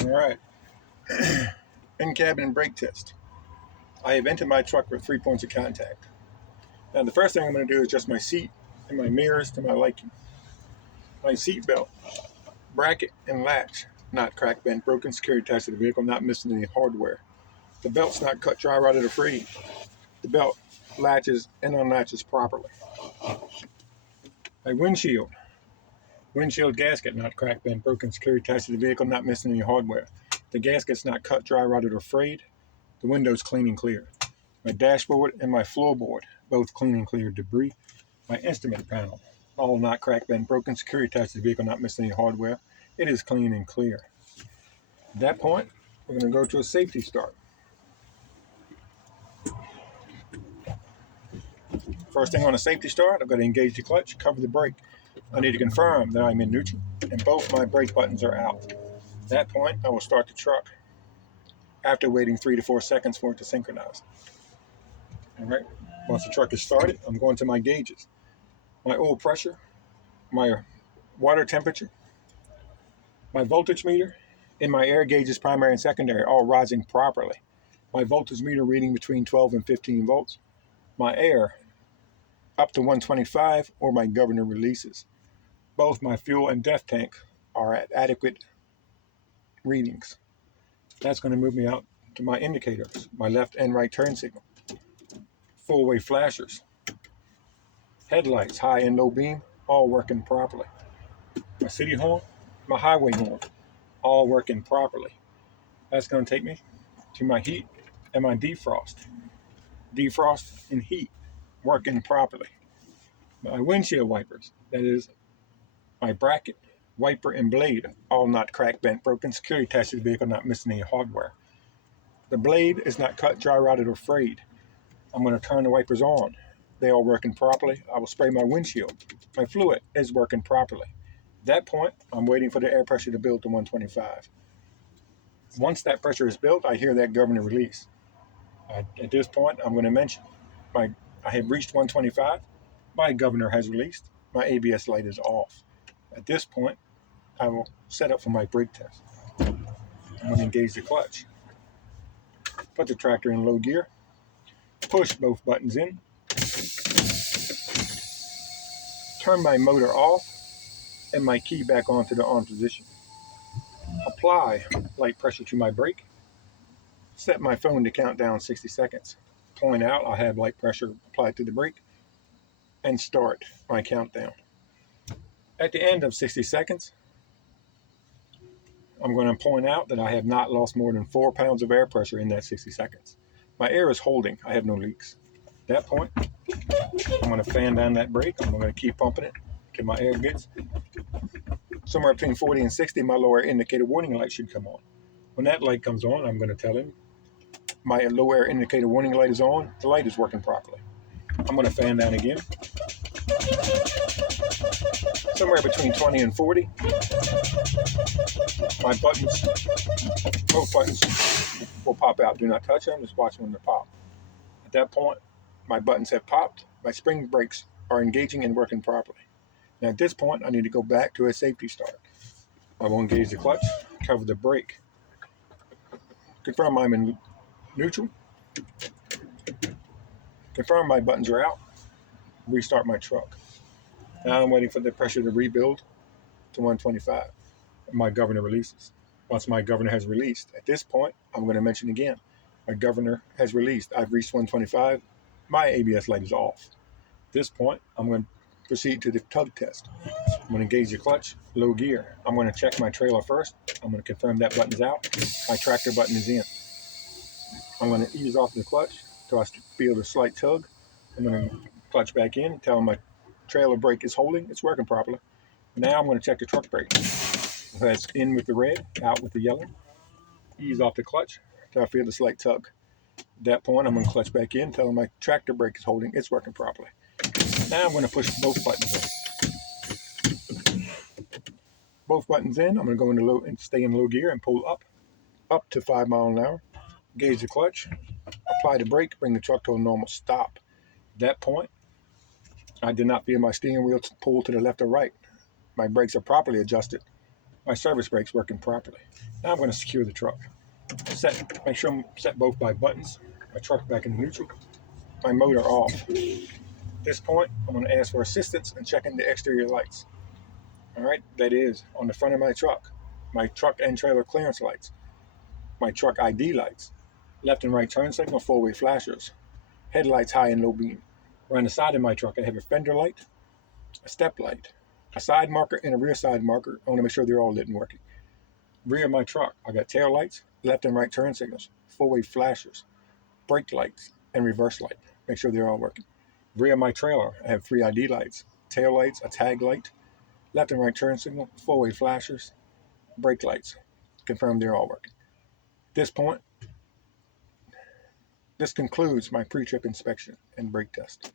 All right. In-cabin brake test. I have entered my truck with 3 points of contact. Now the first thing I'm going to do is adjust my seat and my mirrors to my liking. My seat belt, bracket, and latch not cracked, bent, broken, security attached to the vehicle, not missing any hardware. The belt's not cut, dry, rotted, or frayed. The belt latches and unlatches properly. My windshield gasket not cracked, bent, broken, security attached to the vehicle, not missing any hardware. The gasket's not cut, dry, rotted, or frayed. The window's clean and clear. My dashboard and my floorboard, both clean and clear of debris. My instrument panel, all not cracked, bent, broken, security attached to the vehicle, not missing any hardware. It is clean and clear. At that point, we're going to go to a safety start. First thing on a safety start, I'm going to engage the clutch, cover the brake. I need to confirm that I'm in neutral and both my brake buttons are out. At that point, I will start the truck after waiting 3 to 4 seconds for it to synchronize. All right. Once the truck is started, I'm going to my gauges. My oil pressure, my water temperature, my voltage meter, and my air gauges, primary and secondary, all rising properly. My voltage meter reading between 12 and 15 volts. My air up to 125 or my governor releases. Both my fuel and depth tank are at adequate readings. That's going to move me out to my indicators, my left and right turn signal, four-way flashers, headlights, high and low beam, all working properly. My city horn, my highway horn, all working properly. That's going to take me to my heat and my defrost. Defrost and heat working properly. My windshield wipers, that is my bracket, wiper, and blade, all not cracked, bent, broken, security attached to the vehicle, not missing any hardware. The blade is not cut, dry, rotted, or frayed. I'm going to turn the wipers on. They are working properly. I will spray my windshield. My fluid is working properly. At that point, I'm waiting for the air pressure to build to 125. Once that pressure is built, I hear that governor release. At this point, I'm going to mention I have reached 125. My governor has released. My ABS light is off. At this point, I will set up for my brake test. I'm going to engage the clutch. Put the tractor in low gear. Push both buttons in. Turn my motor off and my key back onto the on position. Apply light pressure to my brake. Set my phone to count down 60 seconds. Point out I have light pressure applied to the brake and start my countdown. At the end of 60 seconds, I'm going to point out that I have not lost more than 4 pounds of air pressure in that 60 seconds. My air is holding. I have no leaks. At that point, I'm going to fan down that brake. I'm going to keep pumping it till my air gets somewhere between 40 and 60. My low air indicator warning light should come on. When that light comes on, I'm going to tell him my low air indicator warning light is on. The light is working properly. I'm going to fan down again. Somewhere between 20 and 40. My buttons, both buttons will pop out. Do not touch them. Just watch them when they pop. At that point, my buttons have popped. My spring brakes are engaging and working properly. Now at this point, I need to go back to a safety start. I will engage the clutch, cover the brake, confirm I'm in neutral, confirm my buttons are out, restart my truck. Now I'm waiting for the pressure to rebuild to 125. My governor releases. Once my governor has released, at this point, I'm going to mention again, my governor has released. I've reached 125. My ABS light is off. At this point, I'm going to proceed to the tug test. I'm going to engage the clutch, low gear. I'm going to check my trailer first. I'm going to confirm that button's out. My tractor button is in. I'm going to ease off the clutch until I feel the slight tug. I'm going to clutch back in, tell my trailer brake is holding. It's working properly. Now I'm going to check the truck brake. That's in with the red, out with the yellow. Ease off the clutch until I feel the slight tug. At that point, I'm going to clutch back in, tell my tractor brake is holding. It's working properly. Now I'm going to push both buttons in. Both buttons in. I'm going to go into low and stay in low gear and pull up to 5 miles an hour. Engage the clutch, apply the brake, bring the truck to a normal stop. At that point, I did not feel my steering wheel pull to the left or right. My brakes are properly adjusted. My service brakes working properly. Now I'm going to secure the truck. Make sure I'm set both my buttons. My truck back in neutral. My motor off. At this point, I'm going to ask for assistance in checking the exterior lights. All right, that is on the front of my truck and trailer clearance lights, my truck ID lights, left and right turn signal, four-way flashers, headlights high and low beam. Around the side of my truck, I have a fender light, a step light, a side marker, and a rear side marker. I want to make sure they're all lit and working. Rear of my truck, I got tail lights, left and right turn signals, four-way flashers, brake lights, and reverse light. Make sure they're all working. Rear of my trailer, I have 3 ID lights, tail lights, a tag light, left and right turn signal, four-way flashers, brake lights. Confirm they're all working. At this point, this concludes my pre-trip inspection and brake test.